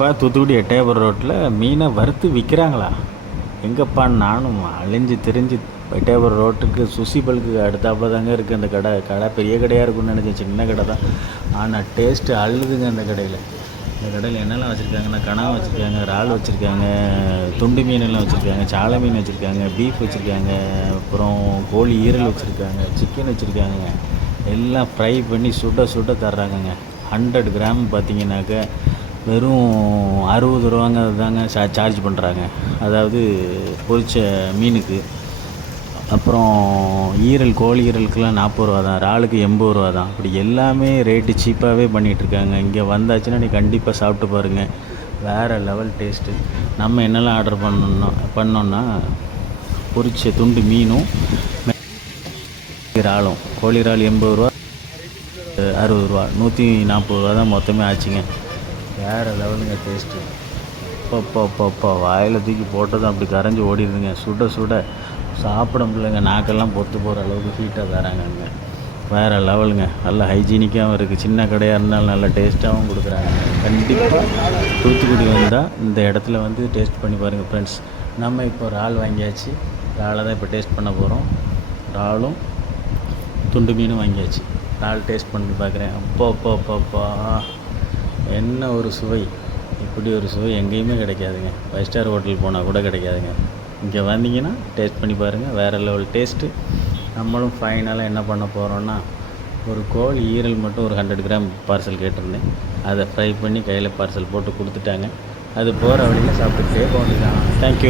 என்னப்பா தூத்துக்குடி எட்டயபுரம் ரோட்டில் மீனை வறுத்து விற்கிறாங்களா? எங்கப்பா நானும் அலைஞ்சு திரிஞ்சு எட்டயபுரம் ரோட்டுக்கு சுசி பல்க்கு அடுத்தாப்புல தாங்க இருக்குது அந்த கடை பெரிய கடையாக இருக்குன்னு நினச்சேன். சின்ன கடை தான், ஆனால் டேஸ்ட்டு அள்ளுதுங்க அந்த கடையில். இந்த கடையில் என்னெல்லாம் வச்சுருக்காங்கன்னா கனவா வச்சுருக்காங்க, இறால் வச்சுருக்காங்க, துண்டு மீன் எல்லாம் வச்சுருக்காங்க, சாலை மீன் வச்சுருக்காங்க, பீஃப் வச்சுருக்காங்க, அப்புறம் கோழி ஈரல் வச்சுருக்காங்க, சிக்கன் வச்சுருக்காங்க. எல்லாம் ஃப்ரை பண்ணி சுட சுட தர்றாங்கங்க. 100 கிராம் பார்த்திங்கனாக்க வெறும் 60 ரூபாங்க தாங்க சார்ஜ் பண்ணுறாங்க. அதாவது பொரிச்ச மீனுக்கு. அப்புறம் ஈரல், கோழி ஈரலுக்கெல்லாம் 40 ரூபா தான், இறாலுக்கு 80 ரூபா தான். அப்படி எல்லாமே ரேட்டு சீப்பாகவே பண்ணிகிட்ருக்காங்க. இங்கே வந்தாச்சுன்னா நீ கண்டிப்பாக சாப்பிட்டு பாருங்கள், வேறு லெவல் டேஸ்ட்டு. நம்ம என்னெல்லாம் ஆர்டர் பண்ணோன்னா பொரிச்ச துண்டு மீனும் இறாலும். கோழி இறால் 80 ரூபா, 60 ரூபா, 140 ரூபா தான் மொத்தமே ஆச்சுங்க. வேறு லெவலுங்க டேஸ்ட்டு. அப்பப்பப்பப்பா வாயில் தூக்கி போட்டதும் அப்படி கரைஞ்சி ஓடிடுதுங்க. சுட சுட சாப்பிட முடியலைங்க, நாக்கெல்லாம் பொத்து போகிற அளவுக்கு ஹீட்டாக தராங்க அங்கே. வேறு லெவலுங்க. நல்லா ஹைஜீனிக்காகவும் இருக்குது. சின்ன கடையாக இருந்தாலும் நல்லா டேஸ்ட்டாகவும் கொடுக்குறாங்க. கண்டிப்பாக தூத்துக்குடி வந்தால் இந்த இடத்துல வந்து டேஸ்ட் பண்ணி பாருங்கள் ஃப்ரெண்ட்ஸ். நம்ம இப்போ இறால் வாங்கியாச்சு, இறாலை தான் இப்போ டேஸ்ட் பண்ண போகிறோம். இறாலும் துண்டு மீனும் வாங்கியாச்சு. இறால் டேஸ்ட் பண்ணி பார்க்குறேன். அப்பப்பப்பப்பா என்ன ஒரு சுவை! இப்படி ஒரு சுவை எங்கேயுமே கிடைக்காதுங்க. 5 ஸ்டார் ஹோட்டல் போனால் கூட கிடைக்காதுங்க. இங்கே வந்தீங்கன்னா டேஸ்ட் பண்ணி பாருங்கள், வேறு லெவல் டேஸ்ட்டு. நம்மளும் ஃபைனலாக என்ன பண்ண போகிறோன்னா, ஒரு கோழி ஈரல் மட்டும் ஒரு 100 கிராம் பார்சல் கேட்டிருந்தேன். அதை ஃப்ரை பண்ணி கையில் பார்சல் போட்டு கொடுத்துட்டாங்க. அது போகிற வழியில் சாப்பிட்டுக்கிட்டே போக வேண்டியதான். தேங்க்யூ.